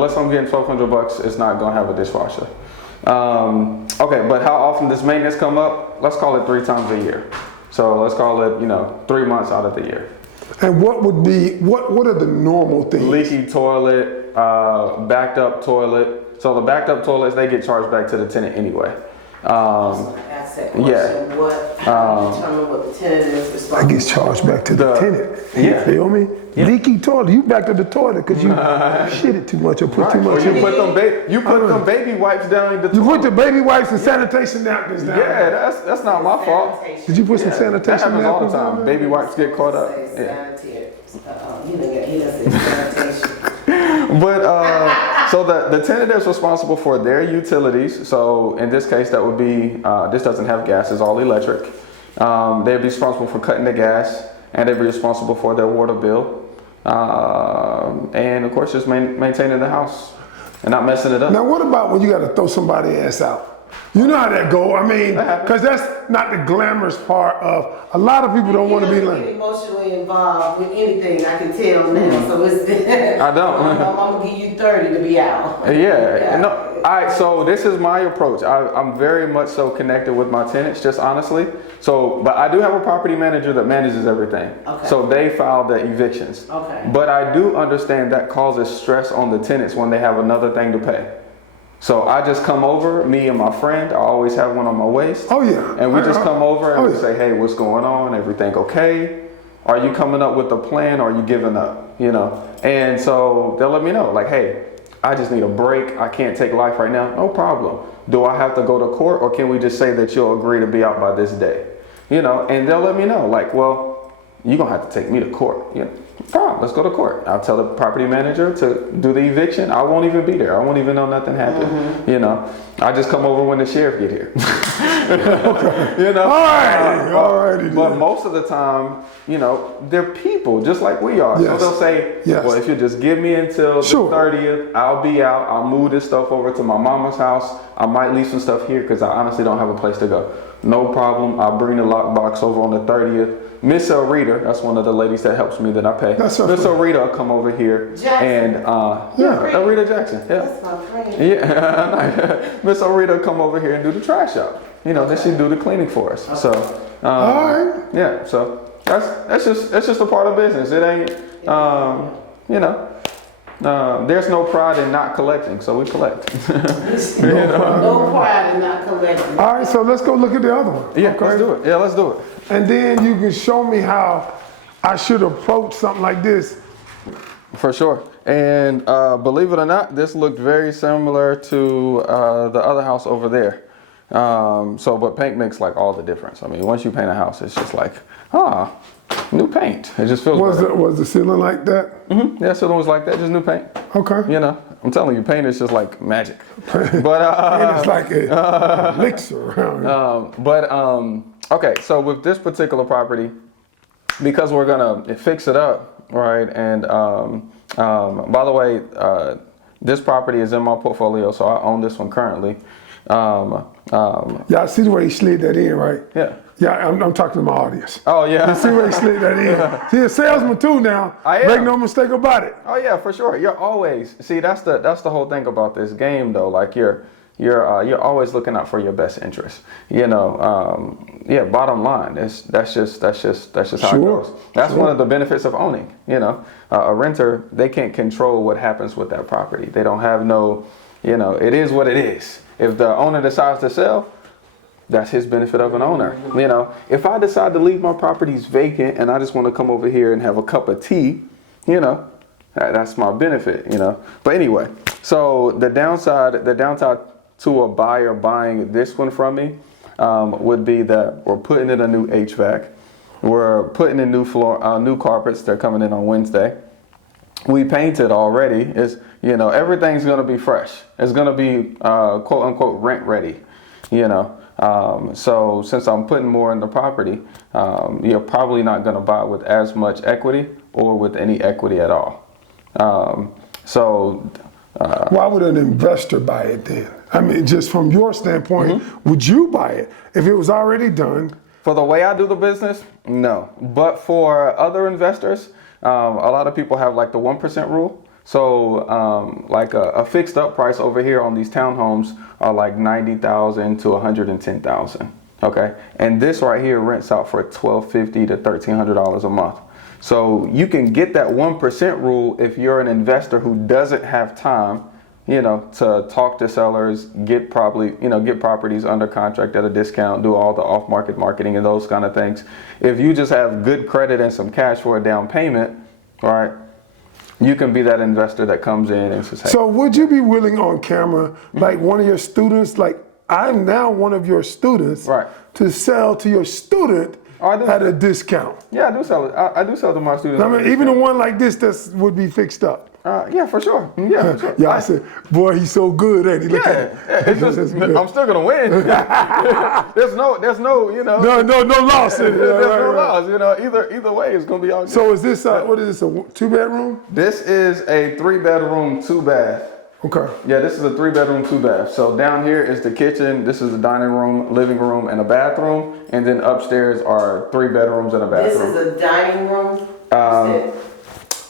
Unless I'm getting $1,200, it's not gonna have a dishwasher. Okay, but how often does maintenance come up? Let's call it 3 times a year. So let's call it, 3 months out of the year. And what are the normal things? Leaky toilet, backed up toilet. So the backed up toilets, they get charged back to the tenant anyway. Ask that question. Yeah. How do you determine what the tenant is responsible I get charged back to the tenant. Yeah. You feel me? Yeah. Leaky toilet. You backed up the toilet because you shit it too much or put too much Or in you it. put them baby wipes down in the You put the baby wipes and sanitation napkins down. Yeah, that's not my fault. Did you put some sanitation That happens all the napkins down time. there? Baby wipes get caught up. Say Yeah. sanitary. He doesn't say sanitation. But so the tenant is responsible for their utilities. So in this case, that would be this doesn't have gas; it's all electric. They'd be responsible for cutting the gas, and they'd be responsible for their water bill, and of course, just maintaining the house and not messing it up. Now, what about when you got to throw somebody ass out? You know how that go. I mean, because that's not the glamorous part of. A lot of people don't want to be Get like. emotionally involved with anything, I can tell now. So it's. I don't. I'm gonna give you 30 to be out. Yeah. No. All right. So this is my approach. I'm very much so connected with my tenants, just honestly. So, but I do have a property manager that manages everything. Okay. So they file the evictions. Okay. But I do understand that causes stress on the tenants when they have another thing to pay. So I just come over, me and my friend, I always have one on my waist. Oh yeah. And we just come over and we yeah. say, hey, what's going on? Everything okay? Are you coming up with a plan or are you giving up? And so they'll let me know, like, hey, I just need a break. I can't take life right now. No problem. Do I have to go to court or can we just say that you'll agree to be out by this day? And they'll let me know, like, well, you're gonna have to take me to court. Fine, let's go to court. I'll tell the property manager to do the eviction. I won't even be there. I won't even know nothing happened. I just come over when the sheriff get here. All right. But most of the time, they're people just like we are. Yes. So they'll say, Yes. well, if you just give me until Sure. the 30th, I'll be out. I'll move this stuff over to my mama's house. I might leave some stuff here because I honestly don't have a place to go. No problem. I'll bring the lockbox over on the 30th. Miss Rita, that's one of the ladies that helps me that I pay. That's her Miss friend. Rita will come over here. Jackson. And Rita Jackson. Yeah. That's my friend. Yeah. Miss Rita will come over here and do the trash out. Then she do the cleaning for us. So All right. yeah, so that's just a part of business. It ain't there's no pride in not collecting, so we collect. No pride in not collecting. All right. So let's go look at the other one. Yeah, Okay. let's do it. Yeah, let's do it. And then you can show me how I should approach something like this. For sure. And believe it or not, this looked very similar to the other house over there. But paint makes like all the difference. I mean, once you paint a house, it's just like, new paint. It just feels better. Was the ceiling like that? Mm-hmm. Yeah, ceiling was like that, just new paint. Okay. I'm telling you, paint is just like magic. But And it's like a elixir around here. Okay, so with this particular property, because we're gonna fix it up, right? And by the way, this property is in my portfolio, so I own this one currently. Y'all see the way he slid that in, right? Yeah. Yeah, I'm talking to my audience. Oh yeah. You see the way he slid that in? He's a salesman too now. I am. Make no mistake about it. Oh yeah, for sure. You're always that's the whole thing about this game though. Like you're always looking out for your best interest. Bottom line, that's just how it goes. That's one of the benefits of owning. A renter, they can't control what happens with that property. They don't have no, it is what it is. If the owner decides to sell, that's his benefit of an owner. If I decide to leave my properties vacant and I just want to come over here and have a cup of tea, that's my benefit, But anyway, so the downside to a buyer buying this one from me would be that we're putting in a new HVAC. We're putting in new carpets. They're coming in on Wednesday. We painted already. It's, everything's going to be fresh. It's going to be quote unquote rent ready, So since I'm putting more in the property, you're probably not going to buy with as much equity or with any equity at all. Why would an investor buy it then? I mean, just from your standpoint, would you buy it if it was already done? For the way I do the business, no. But for other investors, a lot of people have like the 1% rule. So like a fixed up price over here on these townhomes are like 90,000 to 110,000. Okay, and this right here rents out for $1,250 to $1,300 a month. So you can get that 1% rule if you're an investor who doesn't have time, to talk to sellers, get properties under contract at a discount, do all the off-market marketing and those kind of things. If you just have good credit and some cash for a down payment, all right, you can be that investor that comes in and says, hey. So would you be willing on camera, like one of your students, like I'm now one of your students, right, to sell to your student at a discount? Yeah, I do sell it. I do sell to my students. I mean, even the one like this that would be fixed up. Yeah, for sure. Yeah, for sure. Yeah, I said, boy, he's so good, ain't he? Look Yeah, at it's just, I'm still gonna win. there's no, no loss in it. There's no loss. Either way, it's gonna be all good. So is this what is this, a 2-bedroom? This is a 3-bedroom, 2-bath. Okay. Yeah, this is a 3-bedroom, 2-bath. So down here is the kitchen. This is the dining room, living room, and a bathroom. And then upstairs are 3 bedrooms and a bathroom. This is a dining room?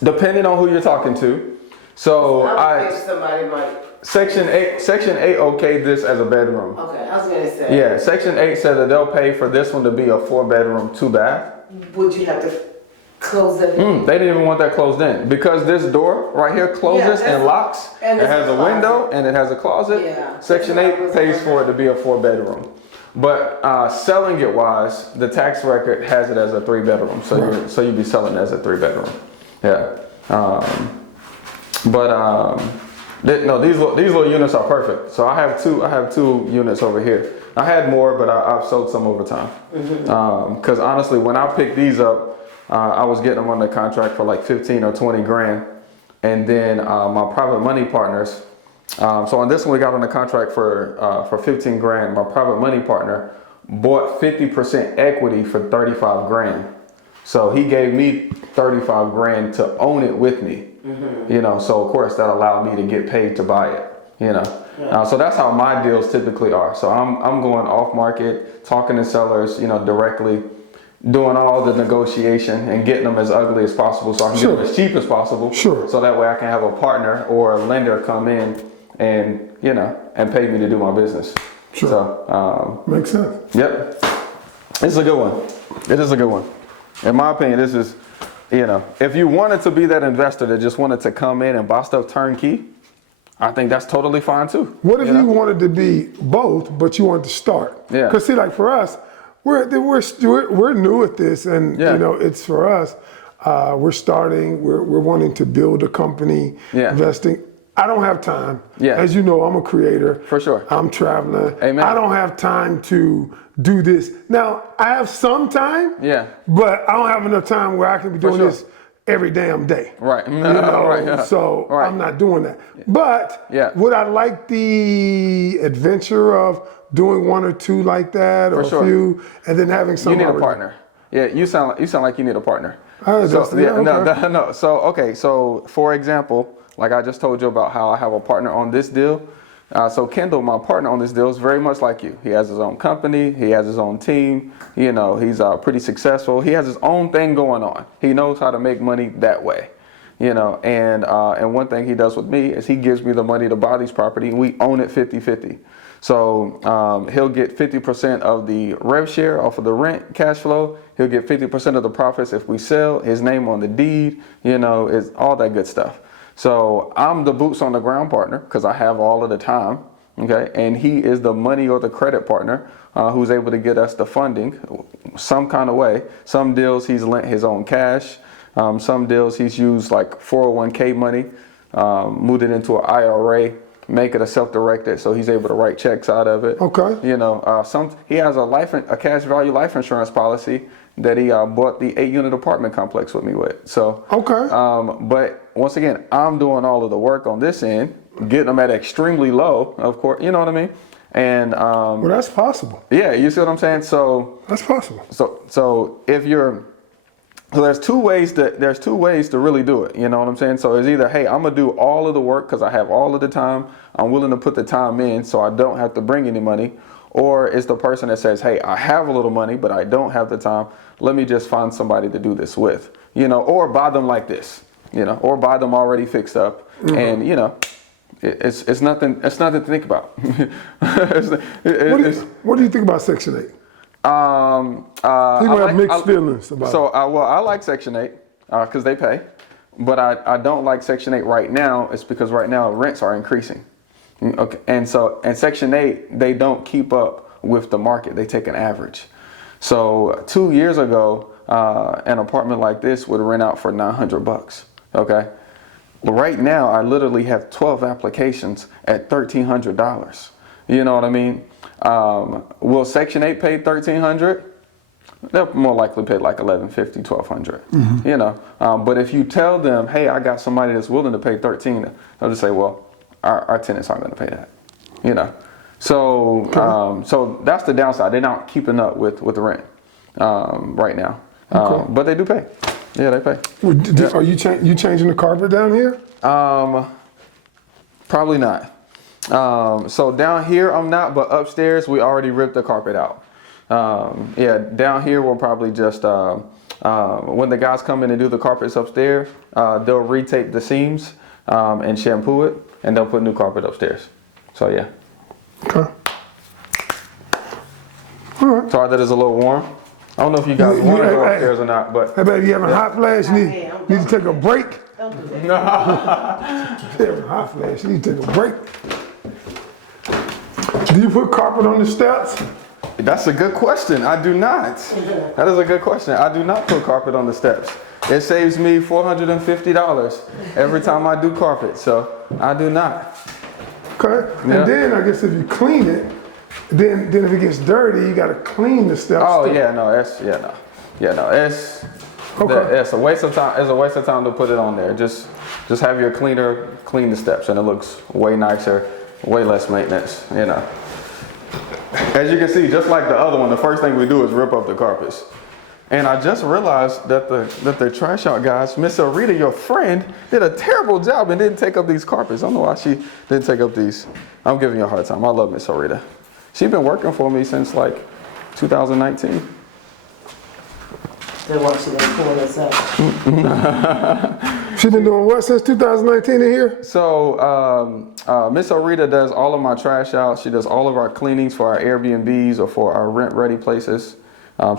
Depending on who you're talking to. So I would think somebody might. Section 8 okayed this as a bedroom. Okay, I was gonna say. Yeah, Section 8 said that they'll pay for this one to be a 4-bedroom, 2-bath. Would you have to close it? They didn't even want that closed in because this door right here closes and locks. And it has a window and it has a closet. Yeah. Section 8 pays for it to be a 4-bedroom. But selling it wise, the tax record has it as a 3-bedroom. So you'd be selling it as a 3-bedroom. Yeah. These little units are perfect. So I have two units over here. I had more, but I've sold some over time. Because honestly, when I picked these up, I was getting them under contract for like 15 or 20 grand. And then my private money partners, so on this one we got on the contract for 15 grand. My private money partner bought 50% equity for 35 grand. So he gave me 35 grand to own it with me. So of course that allowed me to get paid to buy it. So that's how my deals typically are. So I'm going off market, talking to sellers, directly, doing all the negotiation and getting them as ugly as possible so I can get them as cheap as possible. Sure. So that way I can have a partner or a lender come in and, and pay me to do my business. Sure. So, makes sense. Yep. It's a good one. It is a good one. In my opinion, this is, if you wanted to be that investor that just wanted to come in and buy stuff turnkey, I think that's totally fine too. What if you wanted to be both, but you wanted to start? Yeah. Because see, like for us, we're new at this, and it's for us. We're starting. We're wanting to build a company. Yeah. Investing. I don't have time. Yeah. As you know, I'm a creator. For sure. I'm traveling. Amen. I don't have time to do this. Now, I have some time. Yeah. But I don't have enough time where I can be doing this every damn day. Right. Right. So I'm not doing that. But would I like the adventure of doing 1 or 2 like that, or a few, and then having somebody? You need a partner. Yeah, you sound like you need a partner. No. So for example, like I just told you about how I have a partner on this deal. So Kendall, my partner on this deal, is very much like you. He has his own company. He has his own team. He's pretty successful. He has his own thing going on. He knows how to make money that way. And one thing he does with me is he gives me the money to buy these properties, and we own it 50-50. So he'll get 50% of the rev share off of the rent cash flow. He'll get 50% of the profits if we sell, his name on the deed, is all that good stuff. So I'm the boots on the ground partner because I have all of the time, okay? And he is the money or the credit partner who's able to get us the funding some kind of way. Some deals he's lent his own cash. Some deals he's used like 401k money, moved it into an IRA, make it a self-directed, so he's able to write checks out of it. Okay. He has a cash value life insurance policy that he bought the 8-unit apartment complex with me with. So but once again, I'm doing all of the work on this end, getting them at extremely low, of course. You know what I mean? And well, that's possible. Yeah, you see what I'm saying? So that's possible. So if you're there's two ways to really do it. You know what I'm saying? So it's either, hey, I'm gonna do all of the work because I have all of the time. I'm willing to put the time in, so I don't have to bring any money. Or it's the person that says, hey, I have a little money, but I don't have the time. Let me just find somebody to do this with. Or buy them like this. you know, or buy them already fixed up, and you know, it's nothing to think about. What do you think about Section 8? People have mixed feelings about it. So, I like Section 8 because they pay, but I don't like Section 8 right now. It's because right now rents are increasing. Okay, and Section 8, they don't keep up with the market. They take an average. So 2 years ago, an apartment like this would rent out for $900. Okay, well, right now I literally have 12 applications at $1,300. You know what I mean? Will Section 8 pay $1,300? They'll more likely pay like $1,150, $1,200. You know, but if you tell them, hey, I got somebody that's willing to pay $1,300, they'll just say, well, our tenants aren't going to pay that. You know, so so that's the downside. They're not keeping up with the rent right now, but they do pay. Yeah, they pay. Are you changing the carpet down here? Probably not. So down here I'm not, but upstairs we already ripped the carpet out. Yeah, down here we'll probably just when the guys come in and do the carpets upstairs, they'll retape the seams and shampoo it, and they'll put new carpet upstairs. So yeah. Okay. All right. Sorry that it's a little warm. I don't know if you guys want to go upstairs or not, but hey baby, you having a hot flash? You need to take a break. Don't do that. You having a hot flash? You need to take a break. Do you put carpet on the steps? That's a good question. I do not. That is a good question. I do not put carpet on the steps. It saves me $450 every time I do carpet, so I do not. Okay. Yeah. And then I guess if you clean it, then if it gets dirty, you got to clean the steps. Oh too. yeah, no, it's it's a waste of time. It's a waste of time to put it on there. Just have your cleaner clean the steps, and it looks way nicer, way less maintenance. You know. As you can see, just like the other one, the first thing we do is rip up the carpets. And I just realized that the trash out guys, Miss Arita, your friend, did a terrible job and didn't take up these carpets. I don't know why she didn't take up these. I'm giving you a hard time. I love Miss Arita. She's been working for me since like 2019. They want you to pull this up. She's been doing what since 2019 in here? So Miss Arita does all of my trash out. She does all of our cleanings for our Airbnbs or for our rent-ready places.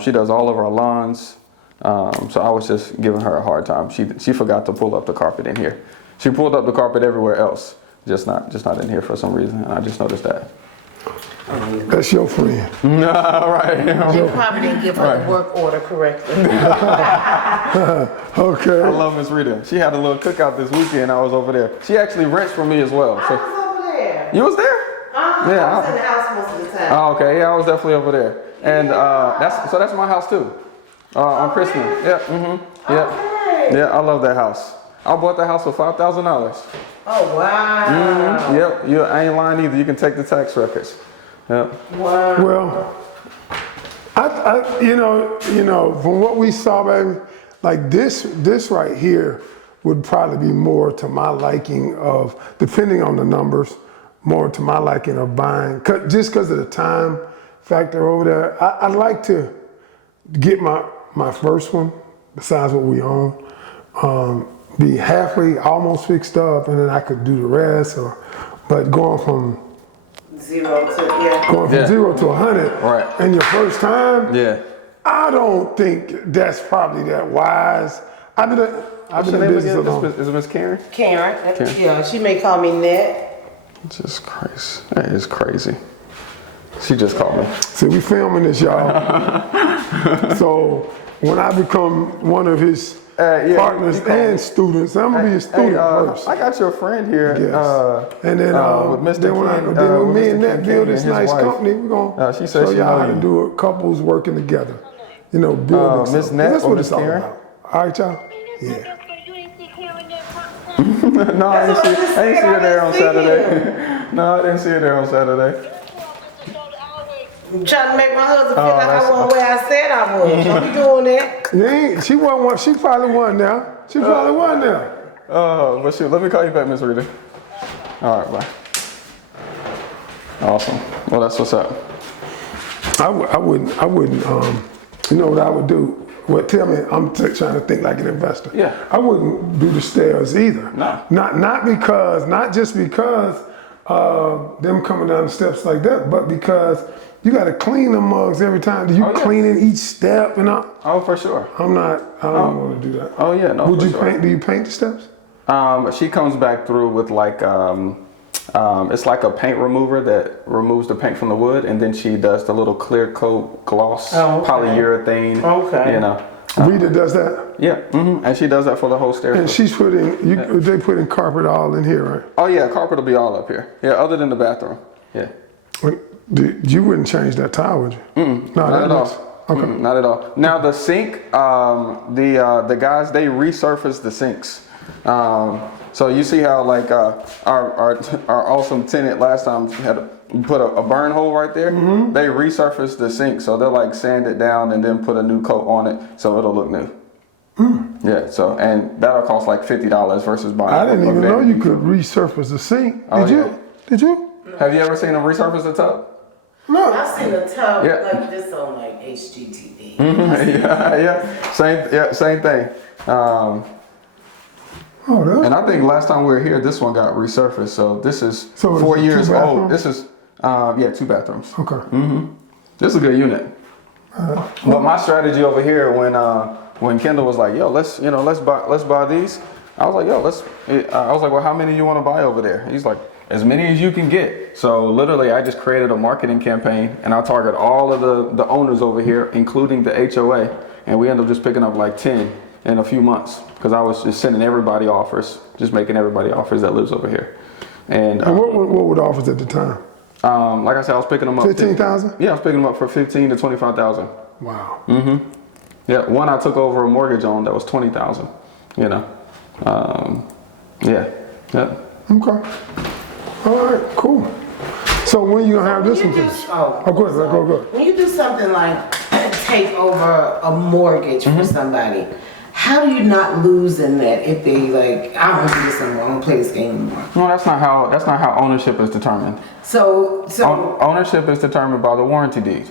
She does all of our lawns. So I was just giving her a hard time. She forgot to pull up the carpet in here. She pulled up the carpet everywhere else, just not in here for some reason. And I just noticed that. That's your friend. No, right. You probably didn't give her the work order correctly. Okay. I love Miss Rita. She had a little cookout this weekend. I was over there. She actually rents from me as well. So. I was over there. You was there? Yeah, I was in the house most of the time. Oh, okay. Yeah, I was definitely over there. And that's my house too. On Christmas. Really? Yeah. Yeah. Okay. Yeah, I love that house. I bought the house for $5,000. Oh wow. Yep. I ain't lying either. You can take the tax records. Yep. Wow. Well, I you know, from what we saw, baby, like this right here would probably be more to my liking of, depending on the numbers, more to my liking of buying, just because of the time factor over there. I'd like to get my first one, besides what we own, be halfway almost fixed up, and then I could do the rest. But going from zero to 100, right, and your first time, yeah, I don't think that's probably that wise. I've been in business alone. Is it Miss Karen? Karen. Yeah, she may call me Ned. Just crazy. That is crazy. She just called me. See, we filming this, y'all. So when I become one of his partners and students, I'm gonna be a student first. I got your friend here. Yes. And then with Mr. when me and Ned build this nice company, we're gonna she said show she y'all how know to you. do it. Couples working together. You know, building Miss something. Ned That's or what Miss it's all Karen? about. All right, y'all. Yeah. No, I didn't see her there on Saturday. No, I didn't see her there on Saturday. I'm trying to make my husband feel like I wasn't where I said I was. Don't be doing that. She wasn't one. She probably won now. She probably won now. But shoot, let me call you back, Miss Rita. All right, bye. Awesome. Well, that's what's up. I wouldn't. You know what I would do? Well, tell me, I'm trying to think like an investor. Yeah. I wouldn't do the stairs either. No. Not just because them coming down the steps like that, but because you got to clean them mugs every time. Do you cleaning each step and all? Oh, for sure. I don't want to do that. Oh yeah, no. Would for you sure. paint? Do you paint the steps? She comes back through with like it's like a paint remover that removes the paint from the wood, and then she does the little clear coat gloss polyurethane. Okay. You know. Rita does that, Yeah. And she does that for the whole stairs. and she's putting. They putting carpet all in here, right? Oh yeah, carpet will be all up here. Yeah, other than the bathroom. Yeah. Wait, you wouldn't change that tile, would you? No, Not at all. Okay. Not at all. Now the sink, the guys, they resurfaced the sinks. So you see how like our awesome tenant last time had put a burn hole right there. They resurfaced the sink, so they'll like sand it down and then put a new coat on it, so it'll look new. Yeah. So and that'll cost like $50 versus buying. I didn't a even know vanity you could coat. resurface the sink. Oh, Did you? yeah. Did you? Have you ever seen them resurface the tub? No. I've seen a tub Yeah. like this on like HGTV. yeah. Same thing. Oh, that's And I think last time we were here, this one got resurfaced. So this is So is 4 it years 2 old. bathrooms? This is 2 bathrooms. okay. This is a good unit. But my strategy over here when Kendall was like, "Yo, let's buy these," I was like, "Yo, I was like, well, how many do you want to buy over there?" He's like, "As many as you can get." So literally, I just created a marketing campaign, and I target all of the owners over here, including the HOA, and we ended up just picking up like 10 in a few months because I was just sending everybody offers, just making everybody offers that lives over here. And And what were the offers at the time? like I said, I was picking them up. 15,000? Yeah, I was picking them up for 15 to 25,000. Wow. Yeah, one I took over a mortgage on that was 20,000. You know, yeah. Okay. All right. Cool. So when you gonna have this one? Go ahead. When you do something like take over a mortgage for somebody, how do you not lose in that if they like, I don't want to do this anymore, I don't play this game anymore? No, that's not how ownership is determined. So Ownership is determined by the warranty deed,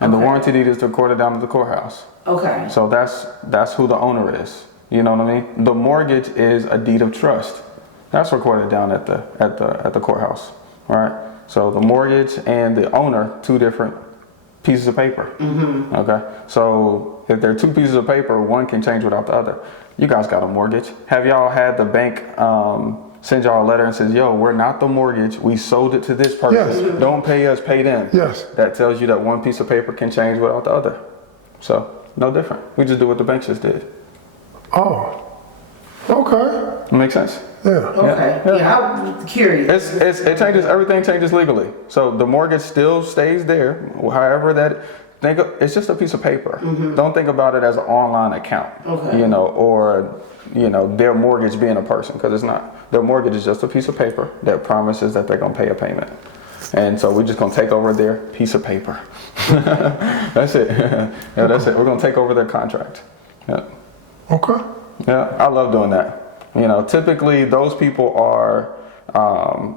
and the warranty deed is recorded down at the courthouse. okay. So that's who the owner is. You know what I mean? The mortgage is a deed of trust. That's recorded down at the courthouse. All right. So the mortgage and the owner, 2 different pieces of paper. Okay. So if they're 2 pieces of paper, one can change without the other. You guys got a mortgage. Have y'all had the bank send y'all a letter and says, "Yo, we're not the mortgage. We sold it to this person. Yes. Don't pay us, pay them." Yes. That tells you that one piece of paper can change without the other. So no different. We just do what the bank just did. Oh. Okay. Makes sense. Yeah. Okay. Yeah, I'm curious. It changes. Everything changes legally. So the mortgage still stays there. However it's just a piece of paper. Don't think about it as an online account. Okay. You know, or their mortgage being a person, because it's not. Their mortgage is just a piece of paper that promises that they're gonna pay a payment. And so we're just gonna take over their piece of paper. That's it. Yeah, that's it. We're gonna take over their contract. Yeah. Okay. Yeah, I love doing that. You know, typically those people are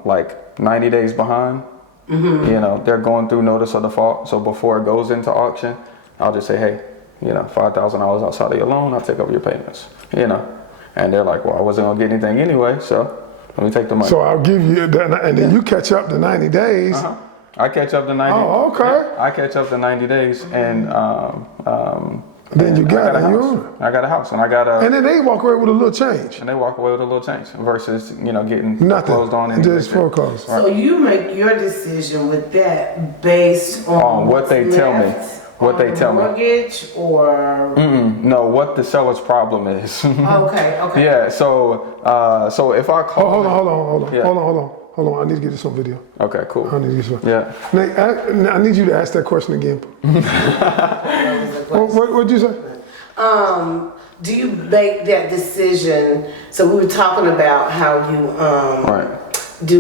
like 90 days behind. You know, they're going through notice of default. So before it goes into auction, I'll just say, "Hey, $5,000 outside of your loan, I'll take over your payments." You know, and they're like, "Well, I wasn't gonna get anything anyway, so let me take the money." So I'll give you that, and then you catch up to 90 days. I catch up to 90. Oh, okay. Yeah, I catch up to 90 days, and Then you got it. You own it. I got a house, and I got a. And then they walk away with a little change. And they walk away with a little change versus getting Nothing. closed on and Just foreclosed. So you make your decision with that based on what they tell me. What they tell me. Mortgage or No, what the seller's problem is. okay. Yeah. So if I call. Hold on. Yeah. Hold on. I need to get this on video. Okay. Cool. I need to get this on. Yeah. Nate, I need you to ask that question again. What'd you say? Do you make that decision? So we were talking about how you Right. do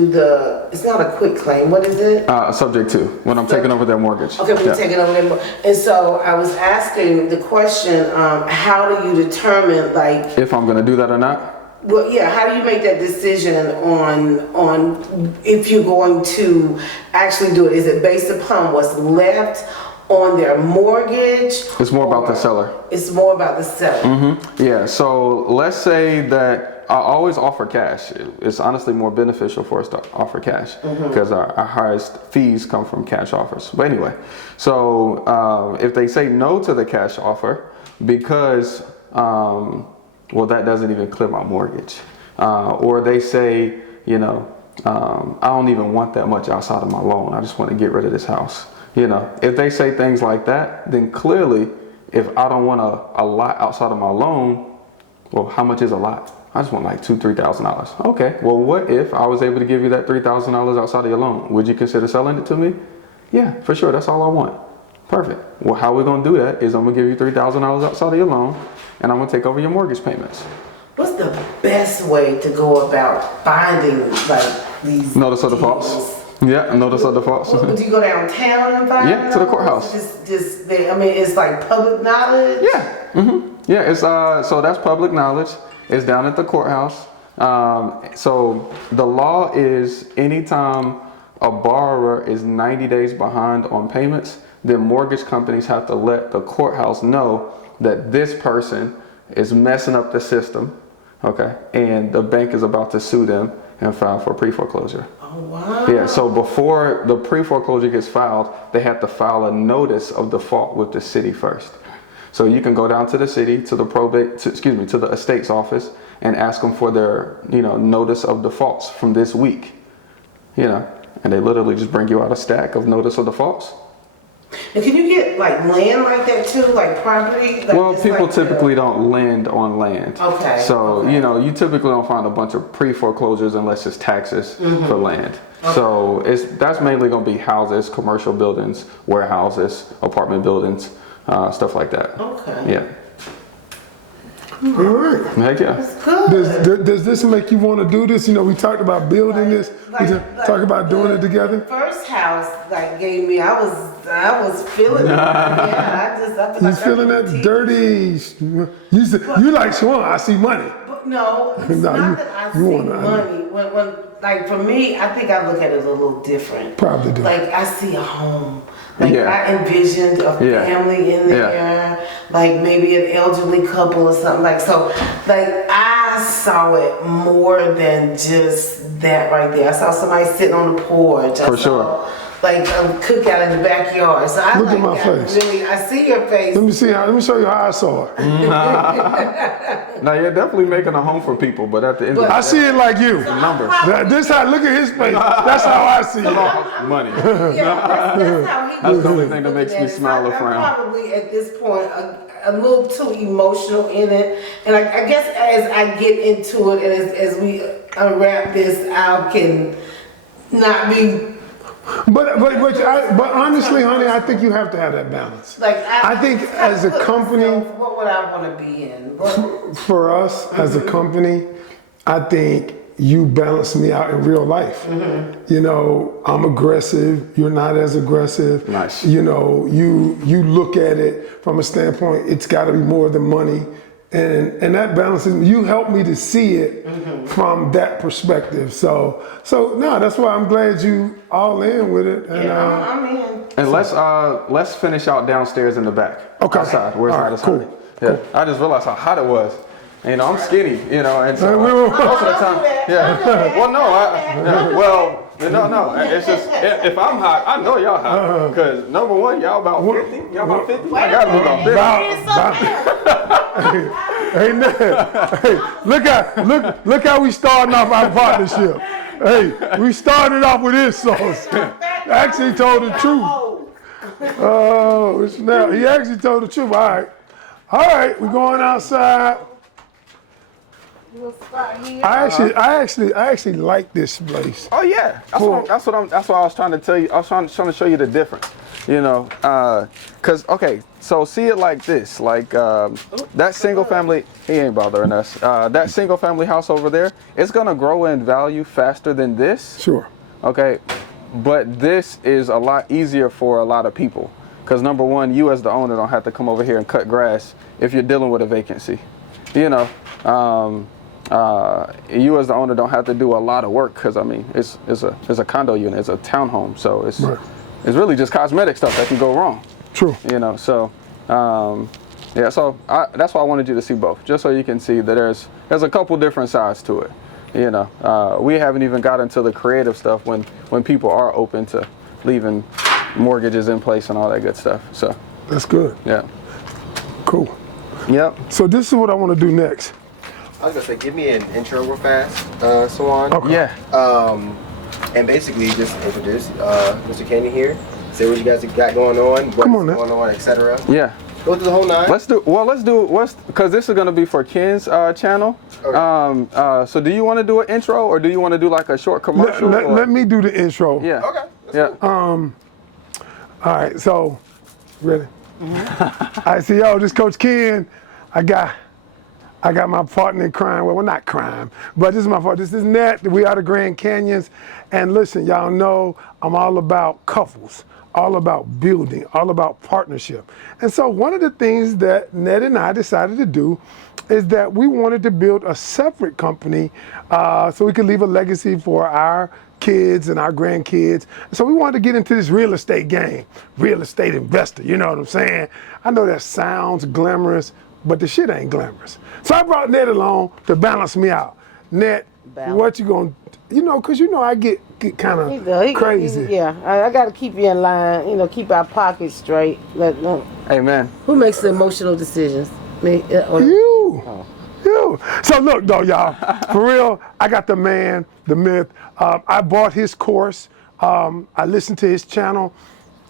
it's not a quick claim. What is it? Subject to when I'm taking over their mortgage. Okay, we're taking over them. And so I was asking the question, how do you determine like, If I'm gonna do that or not. well, yeah, how do you make that decision on if you're going to actually do it? Is it based upon what's left on their mortgage? It's more about the or seller. It's more about the seller. Yeah, so let's say that I always offer cash. It's honestly more beneficial for us to offer cash because our highest fees come from cash offers. But anyway, so if they say no to the cash offer because, well, that doesn't even clear my mortgage. Or they say, you know, I don't even want that much outside of my loan. I just want to get rid of this house. You know, if they say things like that, then clearly, if I don't want a lot outside of my loan, well, how much is a lot? I just want like $2,000-$3,000. Okay, well, what if I was able to give you that $3,000 outside of your loan? Would you consider selling it to me? Yeah, for sure. That's all I want. Perfect. Well, how we're going to do that is I'm going to give you $3,000 outside of your loan, and I'm going to take over your mortgage payments. What's the best way to go about finding like these Notice of deals? defaults. Yeah, notice of defaults. Would you go downtown and find Yeah, to the those? courthouse. I mean, it's like public knowledge. Yeah. Yeah, it's so that's public knowledge. It's down at the courthouse. So the law is anytime a borrower is 90 days behind on payments, then mortgage companies have to let the courthouse know that this person is messing up the system, okay, and the bank is about to sue them and file for pre-foreclosure. Oh, wow. Yeah, so before the pre-foreclosure gets filed, they have to file a notice of default with the city first. So you can go down to the city, to the to the estate's office and ask them for their, notice of defaults from this week, and they literally just bring you out a stack of notice of defaults. And can you get like land like that too, like property? Like Well, people typically don't lend on land. Okay. So, you typically don't find a bunch of pre-foreclosures unless it's taxes for land. Okay. So that's mainly going to be houses, commercial buildings, warehouses, apartment buildings, stuff like that. Okay. Yeah. All right. Heck yeah. That's good. Does this make you want to do this? We talked about building this. We talked about doing it together. The first house gave me, I was feeling it. Yeah, I You feeling that dirty? You like Swan? I see money. But no, it's No, not you- that I you see wanna- money. When for me, I think I look at it a little different. Probably do. Like I see a home. Like Yeah. I envisioned a Yeah. family in there, Yeah. like maybe an elderly couple or something so. Like I saw it more than just that right there. I saw somebody sitting on the porch. For sure. Like a cookout in the backyard. So I Look at my face. Really, I see your face. Let me show you how I saw it. Now you're definitely making a home for people, but at the end of the I see it like you. numbers. This how look at his face. That's how I see it. Money. Yeah, that's how he That's was the only thing that looking makes at me it. smile or I'm frown. probably at this point a little too emotional in it, and I guess as I get into it and as we unwrap this, I can not be. But honestly, honey, I think you have to have that balance. Like I think as a company, what would I want to be in? for us as a company, I think you balance me out in real life. I'm aggressive. You're not as aggressive. Nice. You look at it from a standpoint. It's got to be more than money, and that balances. You help me to see it from that perspective. So no, that's why I'm glad you all in with it. And, I'm in. And let's finish out downstairs in the back. Okay. Outside, where it's All not right, as cool. hot. Yeah. I just realized how hot it was. I'm skinny, and so most of the time, yeah. Well, no, no. It's just if I'm hot, I know y'all hot. Because number one, y'all about 50. Y'all about 50. I gotta be about 50. Hey, look how we starting off our partnership. Hey, we started off with this sauce. Actually told the truth. Oh, snap. He actually told the truth. All right, we're going outside. I actually like this place. Oh yeah, that's what I was trying to tell you. I was trying to show you the difference, cause so see it like this, like that single family. He ain't bothering us. That single family house over there, it's gonna grow in value faster than this. Sure. Okay, but this is a lot easier for a lot of people, cause number one, you as the owner don't have to come over here and cut grass if you're dealing with a vacancy, you as the owner don't have to do a lot of work because it's a condo unit, it's a townhome, so it's really just cosmetic stuff that can go wrong. True. You know, so yeah, so that's why I wanted you to see both, just so you can see that there's a couple different sides to it. You know, we haven't even got into the creative stuff when people are open to leaving mortgages in place and all that good stuff. So That's good. yeah. Cool. Yep. So this is what I want to do next. I was gonna say, give me an intro real fast, Sawan. Okay. Yeah. And basically just introduce Mr. Canion here. Say what you guys got going on, what's Come on, man. going on, etc. Yeah. Go through the whole nine. Let's do because this is going to be for Ken's channel. Okay. So do you want to do an intro or do you want to do like a short commercial? Let me do the intro. Yeah. Okay. Yeah. All right, so, ready? All right, so yo, this Coach Ken, I got my partner in crime. Well, not crime, but this is my partner. This is Ned. We are the Grand Canyons. And listen, y'all know I'm all about couples, all about building, all about partnership. And so one of the things that Ned and I decided to do is that we wanted to build a separate company so we could leave a legacy for our kids and our grandkids. So we wanted to get into this real estate game, real estate investor, you know what I'm saying? I know that sounds glamorous, but the shit ain't glamorous. So I brought Ned along to balance me out. Ned, what you gonna, cause I get kind of crazy. Yeah, I got to keep you in line, keep our pockets straight. Amen. Who makes the emotional decisions? Me or You. Oh. You. So look though, y'all, for real, I got the man, the myth. I bought his course. I listened to his channel.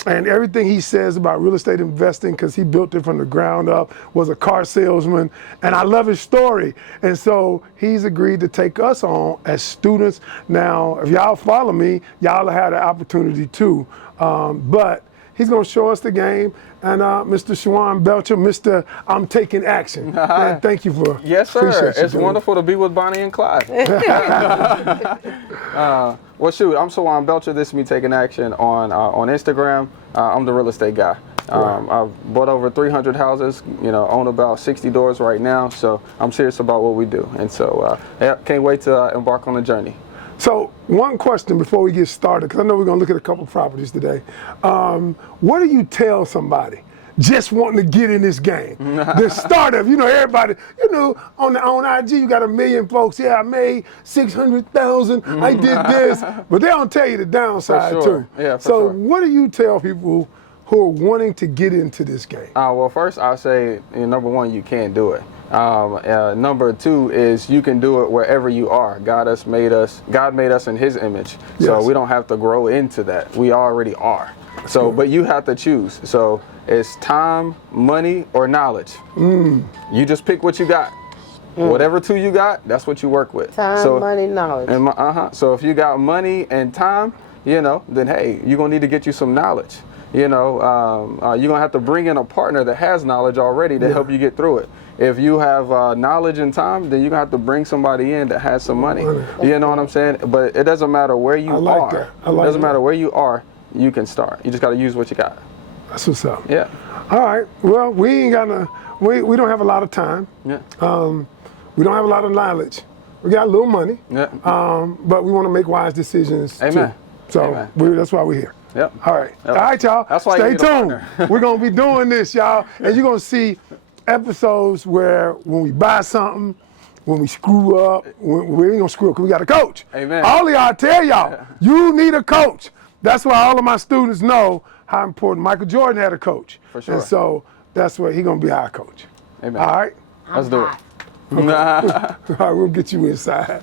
And everything he says about real estate investing, because he built it from the ground up, was a car salesman, and I love his story. And so he's agreed to take us on as students. Now, if y'all follow me, y'all will have the opportunity too. But he's gonna show us the game. And Mr. Shawan Belcher, Mr. I'm taking action. Man, thank you for. Yes, sir. appreciate you, It's dude. wonderful to be with Bonnie and Clyde. Well, shoot, I'm Sawan Belcher. This is me taking action on Instagram. I'm the real estate guy. I've bought over 300 houses, own about 60 doors right now. So I'm serious about what we do. And so yeah, can't wait to embark on the journey. So one question before we get started, because I know we're going to look at a couple properties today. What do you tell somebody just wanting to get in this game? The startup, everybody, on IG, you got 1 million folks. Yeah, I made 600,000. I did this, but they don't tell you the downside For sure. too. Yeah, for so sure. what do you tell people who are wanting to get into this game? Well, first I'll say, number one, you can do it. Number two is you can do it wherever you are. God made us in His image, so Yes. we don't have to grow into that. We already are. So, but you have to choose. So it's time, money, or knowledge. You just pick what you got. Whatever two you got, that's what you work with. time, money, knowledge. And so if you got money and time, then hey, you're gonna need to get you some knowledge. You're gonna have to bring in a partner that has knowledge already to help you get through it. If you have knowledge and time, then you're gonna have to bring somebody in that has some money. You know what I'm saying? But it doesn't matter where you are. That. It doesn't matter where you are, you can start. You just gotta use what you got. That's what's up. Yeah. All right. Well, we don't have a lot of time. Yeah. We don't have a lot of knowledge. We got a little money. Yeah. But we want to make wise decisions Amen. too. So Amen. that's why we're here. Yep. All right. Yep. All right, y'all. That's why Stay you need a tuned. partner. We're going to be doing this, y'all. And you're going to see episodes where when we buy something, when we screw up, we ain't going to screw up because we got a coach. Amen. All of y'all tell y'all, you need a coach. That's why all of my students know how important Michael Jordan had a coach. For sure. And so that's where he's going to be our coach. Amen. All right? Let's do it. All right, we'll get you inside.